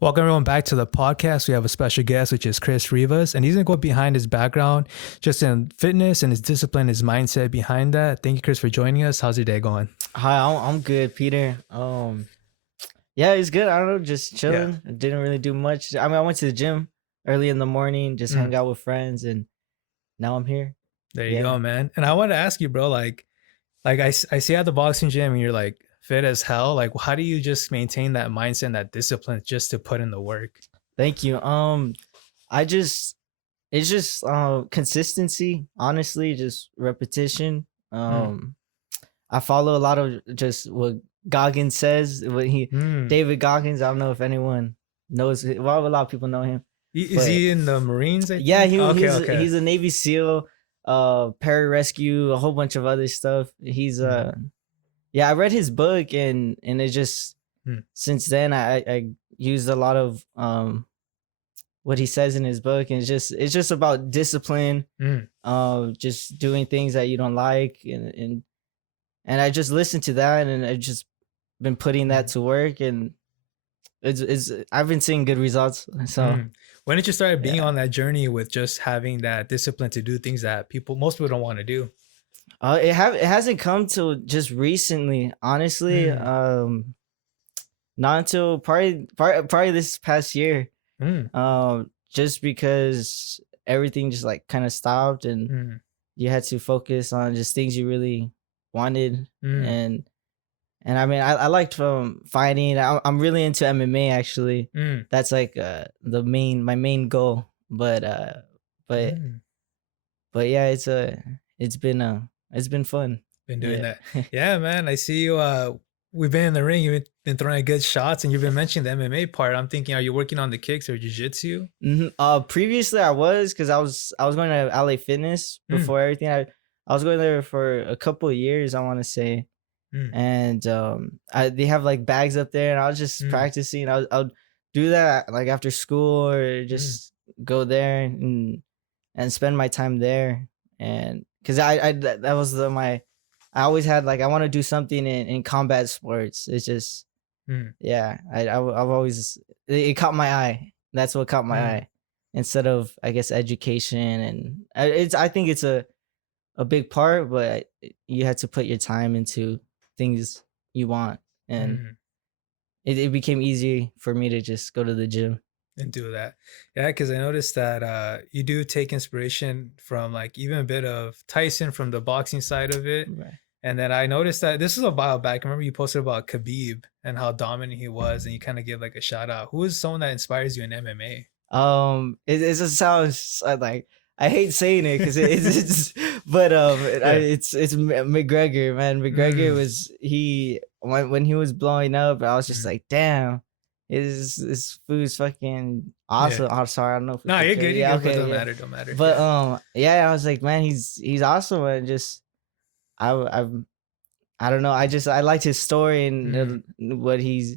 Welcome everyone back to the podcast. We have a special guest, which is Chris Rivas, and he's gonna go behind his background, just in fitness and his discipline, his mindset behind that. Thank you, Chris, for joining us. How's your day going? Hi, I'm good, Peter. Yeah, it's good. I don't know, just Yeah. chilling. I didn't really do much. I mean, I went to the gym early in the morning, just hang out with friends, and now I'm here. There you Yeah. go, man. And I want to ask you, bro, I see at the boxing gym, and you're like fit as hell. Like, how do you just maintain that mindset and that discipline just to put in the work? Thank you. It's just consistency. Honestly, just repetition. I follow a lot of just what Goggins says. David Goggins. I don't know if anyone knows. Well, a lot of people know him. Is he in the Marines? Yeah, he's a Navy SEAL, pararescue, a whole bunch of other stuff. He's yeah, I read his book and it just since then I used a lot of what he says in his book, and it's just about discipline, just doing things that you don't like, and I just listened to that, and I just been putting that to work, and it's I've been seeing good results. So when did you start being on that journey with just having that discipline to do things that most people don't want to do? It hasn't come till just recently, honestly. Not until probably this past year. Just because everything just like kind of stopped, and you had to focus on just things you really wanted, and I mean I liked fighting. I'm really into MMA actually. That's like my main goal, but yeah, it's been fun. Been doing that. Yeah, man. I see you. We've been in the ring. You've been throwing good shots, and you've been mentioning the MMA part. I'm thinking, are you working on the kicks or jiu-jitsu? Previously I was, because I was going to LA Fitness before everything. I was going there for a couple of years, I want to say. And they have like bags up there, and I was just practicing. I'll do that like after school, or just go there and spend my time there. And because that was I always had like, I want to do something in combat sports. It's just yeah, I've always, it caught my eye. That's what caught my eye, instead of, I guess, education. And I think it's a big part, but you had to put your time into things you want, and it became easy for me to just go to the gym and do that. Yeah, because I noticed that you do take inspiration from like even a bit of Tyson from the boxing side of it. Right. And then I noticed that this was a while back. I remember you posted about Khabib and how dominant he was, and you kind of give like a shout out. Who is someone that inspires you in MMA? It just sounds like, I hate saying it because it's but it's McGregor, man. McGregor was when he was blowing up, I was just like, damn, this food's fucking awesome. I'm sorry, I don't know if no, you're good. Yeah, okay, don't matter. But yeah, I was like, man, he's awesome, and just I don't know. I liked his story and what he's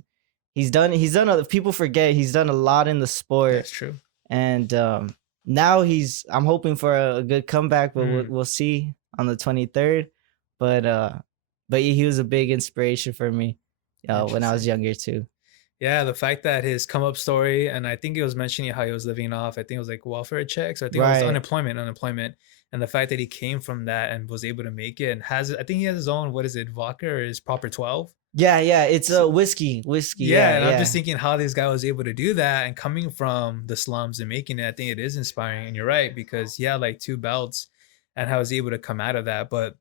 done. He's done. People forget he's done a lot in the sport. That's true. And now I'm hoping for a good comeback, but we'll see on the 23rd. But he was a big inspiration for me when I was younger too. Yeah, the fact that his come up story, and I think he was mentioning how he was living off, I think it was like welfare checks. I think it was unemployment. And the fact that he came from that and was able to make it, and I think he has his own, what is it, vodka, or his proper 12? Yeah, it's a whiskey. Yeah, and I'm just thinking how this guy was able to do that, and coming from the slums and making it, I think it is inspiring. And you're right, because he had like 2 belts and how he was able to come out of that. But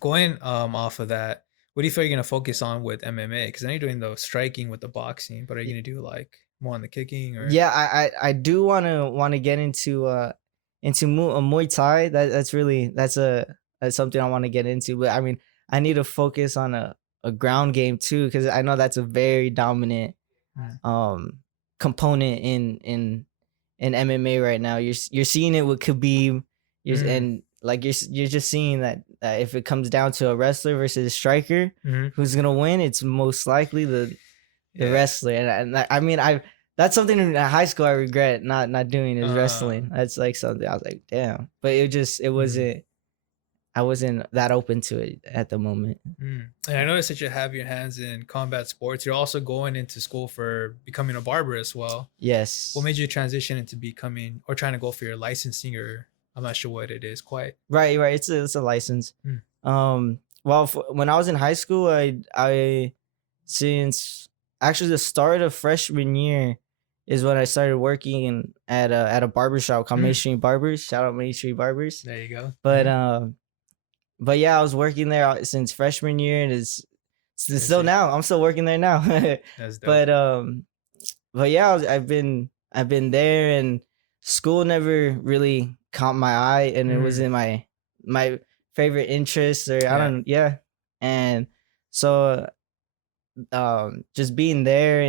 going off of that, what do you feel you're going to focus on with MMA? Because I know you're doing the striking with the boxing, but are you going to do like more on the kicking? Or yeah, I do want to get into Muay Thai. That's something I want to get into. But I mean, I need to focus on a ground game too, because I know that's a very dominant component in MMA right now. You're seeing it with Khabib, and like you're just seeing that if it comes down to a wrestler versus a striker, who's gonna win, it's most likely the wrestler. And I mean, that's something in high school I regret not doing, is wrestling. That's like something I was like, damn. But it wasn't I wasn't that open to it at the moment. And I noticed that you have your hands in combat sports. You're also going into school for becoming a barber as well. What Yes. made you transition into becoming or trying to go for your licensing, or I'm not sure what it is quite. Right, right. It's a license. Mm, Well, when I was in high school, I since actually the start of freshman year is when I started working at a barber shop called mm, Mainstream Barbers. Shout out Mainstream Barbers. there you go. But but yeah, I was working there since freshman year, and it's I still see. now. I'm still working there now. That's dope. but yeah, I've been there, and school never really caught my eye, and it Mm, wasn't my favorite interest, or I yeah. don't, yeah. And so just being there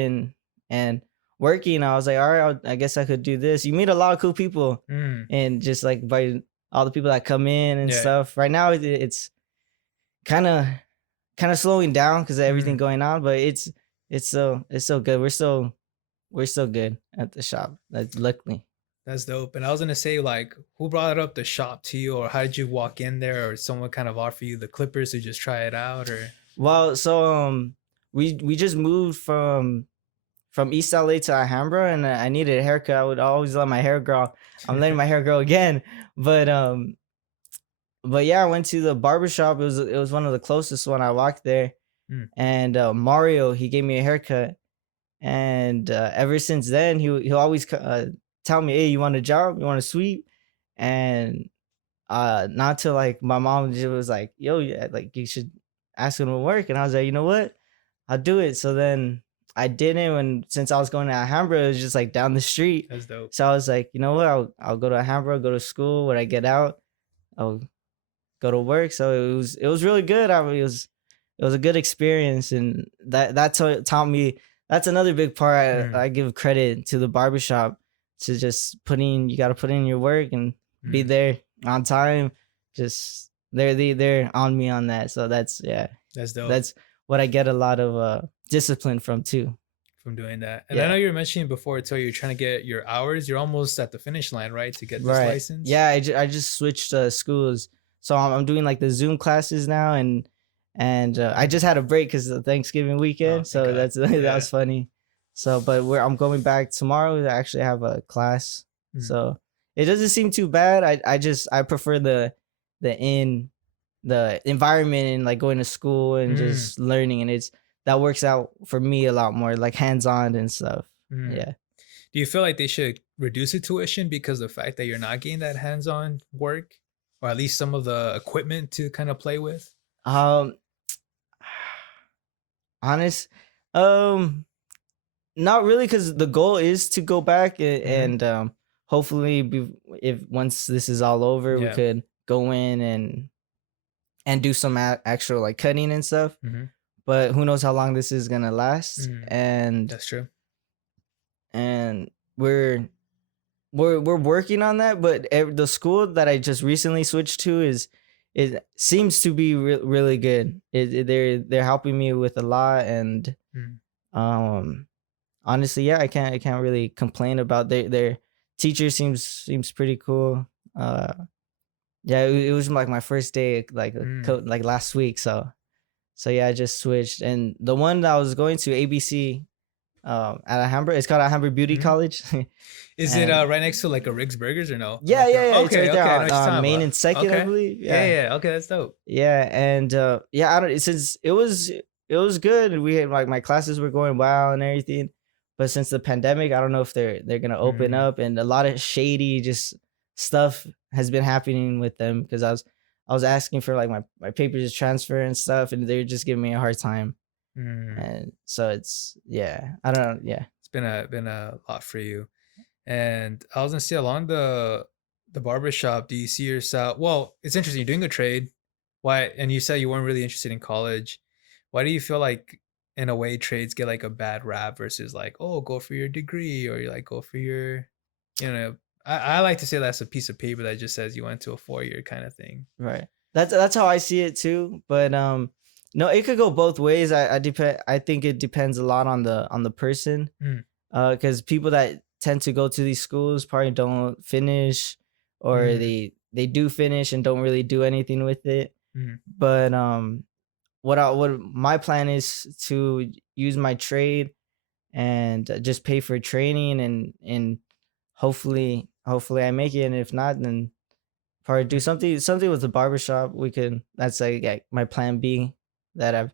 and working, I was like, all right, I guess I could do this. You meet a lot of cool people, Mm, and just like by all the people that come in and yeah. stuff. Right now, it's kind of slowing down because of everything Mm, going on, but it's so good. We're still good at the shop. Luckily. that's dope. And I was gonna say, like, who brought up the shop to you, or how did you walk in there, or someone kind of offer you the clippers to just try it out, or Well, so we just moved from East LA to Alhambra, and I needed a haircut. I would always let my hair grow. I'm letting my hair grow again, but yeah, I went to the barber shop. It was one of the closest when I walked there, mm, and Mario, he gave me a haircut, and ever since then he'll always tell me, hey, you want a job, you want to sweep. And not till like my mom just was like, yo, yeah, like you should ask him to work. And I was like, you know what, I'll do it. So then I didn't, and since I was going to Alhambra, it was just like down the street. that's dope. So I was like, you know what, I'll go to Alhambra, go to school. When I get out, I'll go to work. So it was really good. I mean, it was a good experience, and taught me. That's another big part. Mm, I give credit to the barbershop, to just you got to put in your work and be mm, there on time. Just they're on me on that. So that's, yeah, that's dope. that's what I get a lot of discipline from too. From doing that. And I know Yeah. you were mentioning before, too, you're trying to get your hours. You're almost at the finish line, right, to get this Right. license? Yeah, I just switched schools. So I'm doing like the Zoom classes now, and I Mm. just had a break because of Thanksgiving Oh, weekend. thank So God. that Yeah. was funny. So, but I'm going back tomorrow to actually have a class. Mm, So it doesn't seem too bad. I prefer the in the environment, and like going to school and mm, just learning, and that works out for me a lot more, like hands on and stuff. mm. Yeah. Do you feel like they should reduce the tuition because of the fact that you're not getting that hands-on work, or at least some of the equipment to kind of play with? Um. Honest. Um. Not really, because the goal is to go back, Mhm. and hopefully, if once this is all over, we Yeah. could go in and do some actual like cutting and stuff. Mhm. But who knows how long this is gonna last? Mm. And That's true. and we're working on that. But the school that I just recently switched to it seems to be really good. They're helping me with a lot, and Mm. um honestly, yeah, I can't really complain about their teacher. Seems pretty cool. Uh, yeah, it was like my first day, like Mm. like last week. So yeah, I just switched, and the one that I was going to, ABC, at Alhambra, it's called Alhambra Beauty Mhm. College. Is it, And right next to, like, a Rick's Burgers or no? I'm yeah, not yeah, sure. yeah, it's Okay, right there okay, I know on what you're talking Main about. and Second, I Okay. believe. Yeah, Yeah, yeah, okay, that's dope. yeah, and yeah, I don't since it was good. We had like my classes were going well and everything, but since the pandemic, I don't know if they're gonna open Mm. up, and a lot of shady just stuff has been happening with them, because I was asking for like my papers to transfer and stuff, and they're just giving me a hard time. Mm. And so it's, yeah, I don't know, yeah. It's been a lot for you. And I was gonna say, along the barbershop, do you see yourself, well, it's interesting, you're doing a trade. Why, and you said you weren't really interested in college. Why do you feel like, in a way, trades get like a bad rap versus like, oh, go for your degree, or you like go for your, you know, I like to say that's a piece of paper that just says you went to a 4 year kind of thing. Right. That's how I see it too. But no, it could go both ways. I think it depends a lot on the person. Mm, Because people that tend to go to these schools probably don't finish, or mm, they they do finish and don't really do anything with it. Mm, But what my plan is to use my trade and just pay for training, and hopefully I make it, and if not, then probably do mm, something with the barbershop. We could That's like my plan B that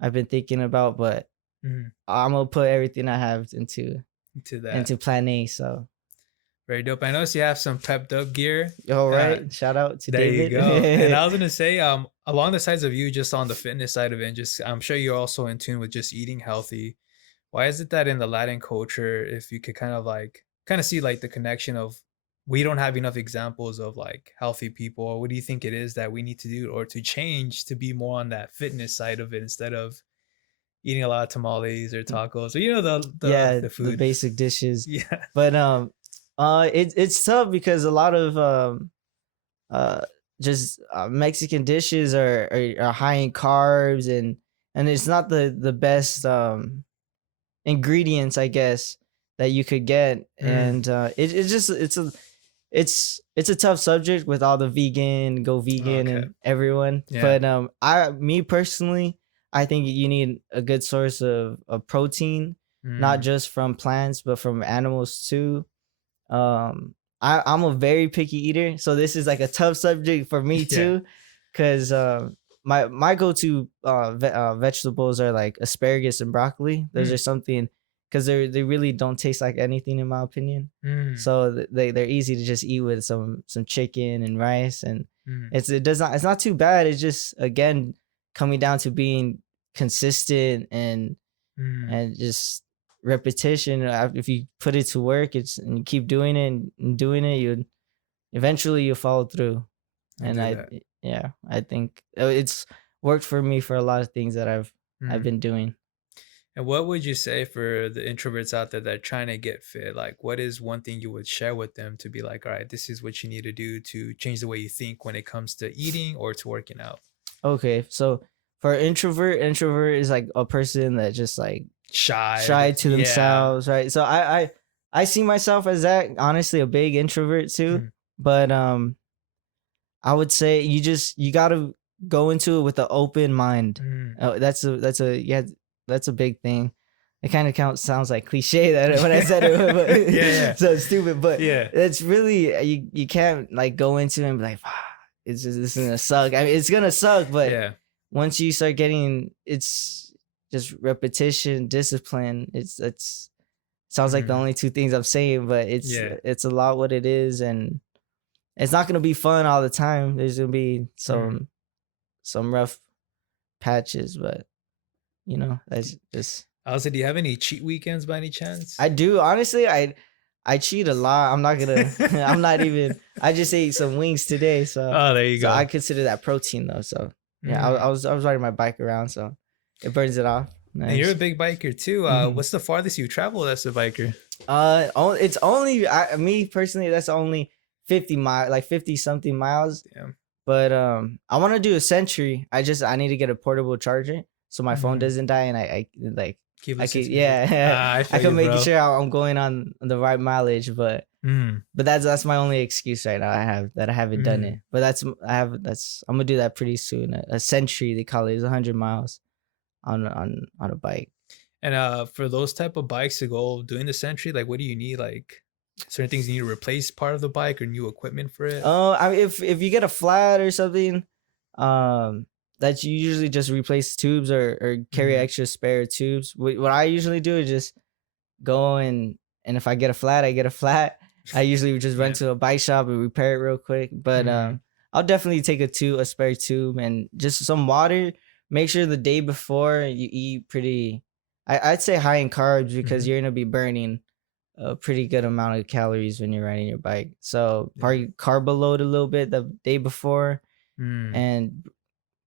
I've been thinking about, but mm. I'm gonna put everything I have To that. into plan A. So Very dope. I noticed you have some pepped up gear. all Uh, right, shout out to there you go. And I David. was gonna say, along the sides of you, just on the fitness side of it, and just I'm sure you're also in tune with just eating healthy. Why is it that in the Latin culture, if you could kind of see like the connection of we don't have enough examples of like healthy people, or what do you think it is that we need to do or to change to be more on that fitness side of it instead of eating a lot of tamales or tacos or Yeah, the the food? basic dishes. Yeah. But it's tough because a lot of uh just Mexican dishes are high in carbs, and it's not the best ingredients, I guess, that you could get. Mm, And it's just it's a tough subject with all the go vegan okay. and everyone. Yeah. But I me personally, I think you need a good source of protein, not Mm, just from plants but from animals too. I'm a very picky eater, so this is like a tough subject for me yeah. too, because my go-to vegetables are like asparagus and broccoli. Those are Mm, something, because they really don't taste like anything in my opinion. mm, So they're easy to just eat with some chicken and rice, and mm, it's not too bad. It's just, again, coming down to being consistent mm. and just repetition. If you put it to work, and you keep doing it and doing it, you eventually you'll follow through. I And do that. yeah, I think it's worked for me for a lot of things that I've Mm. been doing. And what would you say for the introverts out there that are trying to get fit? Like, what is one thing you would share with them to be like, all right, this is what you need to do to change the way you think when it comes to eating or to working out? Okay, so for introvert is like a person that just like Shy. shy to Yeah. themselves, right? So I see myself as that, honestly, a big introvert too. Mm, But I would say you got to go into it with an open mind. mm. That's a big thing. It kind of sounds like cliche that when I said it, Yeah, yeah. but so stupid. But Yeah. it's really, you can't like go into it and be like, "Ah, it's just this is gonna suck." I mean, it's gonna suck, but Yeah. once you start getting, it's just repetition, discipline. It's sounds like the Mm, only two things I'm saying, but yeah. it's a lot what it is. And it's not gonna be fun all the time. There's gonna be Mm. some rough patches, but that's just, Also, do you have any cheat weekends by any chance? I do, honestly. I cheat a lot. I'm not gonna. I'm not even. I just ate some wings today, Oh, there you so I go. consider that protein though. So yeah, Mm. I was riding my bike around, so it burns it off. And you're a Nice. big biker too. Hmm. What's the farthest you traveled as a biker? It's only, me personally. That's only 50 miles, like 50 something miles. Damn. But I want to do a century. I need to get a portable charger so my phone Mm. doesn't die, and I like Keep I listening could, to music. yeah. Ah, I I feel can you, make bro. sure I'm going on the right mileage, but Mm, that's my only excuse right now. I haven't done mm. it, but I'm gonna do that pretty soon. A century, they call it, is 100 miles on a bike. And for those type of bikes to go doing the Sentry, like what do you need? Like certain things you need to replace part of the bike or new equipment for it? I mean, if you get a flat or something, um, that you usually just replace tubes, or carry Mm, extra spare tubes. What I usually do is just go and if I get a flat, I get a flat. I usually would just run yeah. to a bike shop and repair it real quick. But Mm, I'll definitely take a spare tube, and just some water. Make sure the day before you eat pretty, I'd say high in carbs, because mhm, you're gonna be burning a pretty good amount of calories when you're riding your bike. So yeah. probably carb load a little bit the day before, Mm, and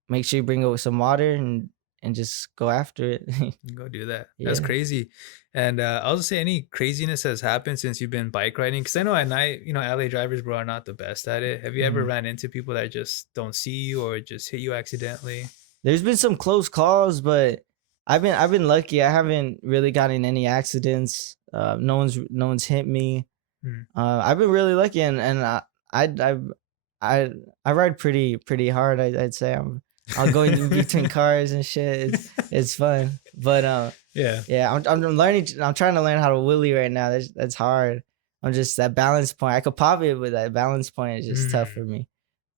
make sure you bring over some water, and just go after it. go do that. That's Yeah. crazy. And I'll just say any craziness has happened since you've been bike riding. Cause I know at night, LA drivers, bro, are not the best at it. Have you ever Mhm. ran into people that just don't see you or just hit you accidentally? There's been some close calls, but I've been lucky. I haven't really gotten any accidents. No one's hit me. Mm, I've been really lucky, and I I ride pretty hard. I'd say I'll go in between cars and shit. It's fun, but Yeah. yeah, I'm learning. I'm trying to learn how to wheelie right now. That's hard. I'm just that balance point. I could pop it, but that balance point is just tough for me.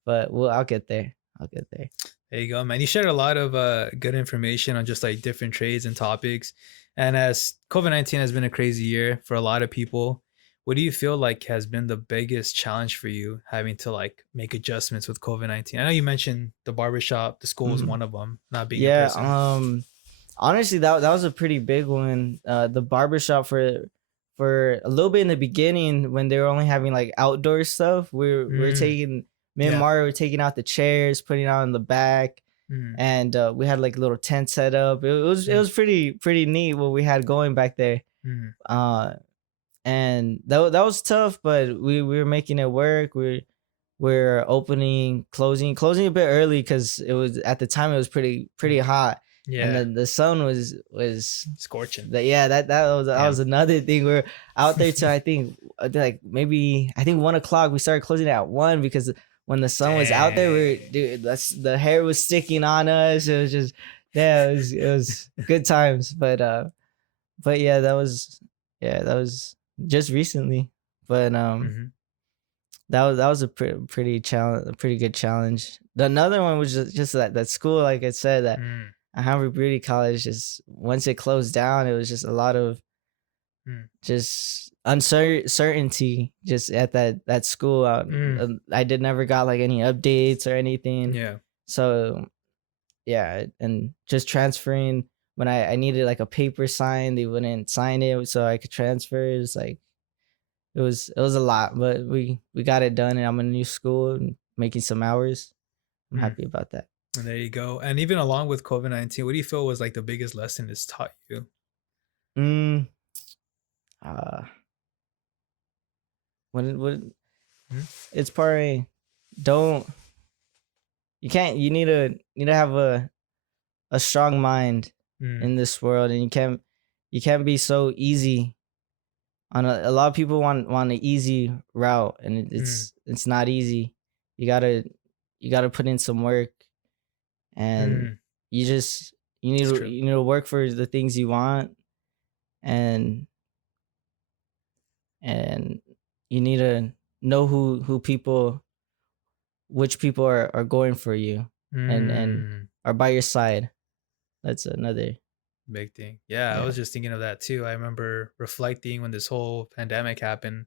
But well, I'll get there. I'll get there. There you go, man. You shared a lot of good information on just like different trades and topics. And as COVID-19 has been a crazy year for a lot of people, what do you feel like has been the biggest challenge for you having to like make adjustments with COVID-19? I know you mentioned the barbershop, the school was Mhm. one of them, not being in Yeah. person. Honestly, that was a pretty big one. The barbershop for a little bit in the beginning when they were only having like outdoor stuff. We're taking me and Yeah. Mario were taking out the chairs, putting it out in the back, Mm. and we had like a little tent set up. It was pretty neat what we had going back there. Mm. Uh, and that was tough, but we were making it work. We're opening, closing a bit early because it was at the time it was pretty hot, and Yeah. then the sun was Scorching. yeah, that Yeah. was another thing. We're out there till I think like maybe I think 1 o'clock. We started closing at 1 because when the sun was out there, dude, the hair was sticking on us. It was just yeah, it was good times. But yeah, that was just recently. But Mhm. that was a pretty challenge, a pretty good challenge. Another one was just that school, like I said, that Mm. Harvard Beauty College. Just once it closed down, it was just a lot of Mm. just uncertainty just at that school. I did never got like any updates or anything. Yeah. So yeah, and just transferring when I needed like a paper signed, they wouldn't sign it so I could transfer. It's like it was a lot, but we got it done, and I'm in a new school and making some hours. I'm Mm. happy about that. And there you go. And even along with COVID-19, what do you feel was like the biggest lesson it's taught you? Mm, uh, when Mhm. it's probably don't you can't you need to have a strong mind Mm. in this world, and you can't be so easy on a lot of people want an easy route, and Mm. it's not easy. You gotta put in some work, and Mm. you just It's true. you need to work for the things you want, and and you need to know which people are going for you, and Mm. are by your side. That's another. Big thing. Yeah, I Yeah. was just thinking of that too. I remember reflecting when this whole pandemic happened.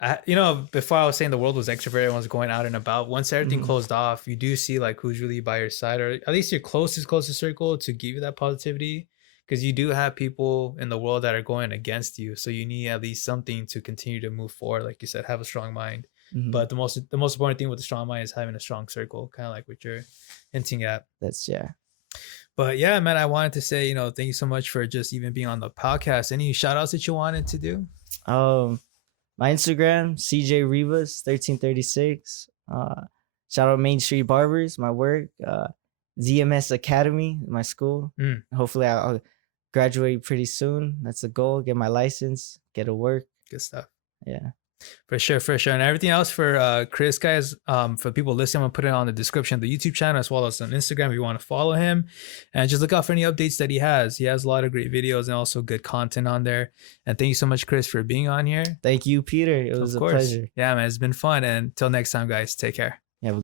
Before I was saying the world was extroverted, everyone was going out and about. Once everything Mhm. closed off, you do see like who's really by your side, or at least your closest circle to give you that positivity. Because you do have people in the world that are going against you, so you need at least something to continue to move forward. Like you said, have a strong mind. Mhm. But the most important thing with a strong mind is having a strong circle, kind of like what you're hinting at. That's yeah. But yeah, man, I wanted to say, thank you so much for just even being on the podcast. Any shout outs that you wanted to do? Um, my Instagram CJ Rivas 1336. Shout out Main Street Barbers, my work. ZMS Academy, my school. Mm, Hopefully, I'll graduate pretty soon. That's the goal. Get my license. Get to work. good stuff. Yeah. For sure, for sure. And everything else for Chris, guys, for people listening, I'm gonna put it on the description of the YouTube channel as well as on Instagram if you want to follow him. And just look out for any updates that he has. He has a lot of great videos and also good content on there. And thank you so much, Chris, for being on here. Thank you, Peter. It Of was a course. pleasure. Yeah, man, it's been fun. And until next time, guys, take care. Yeah.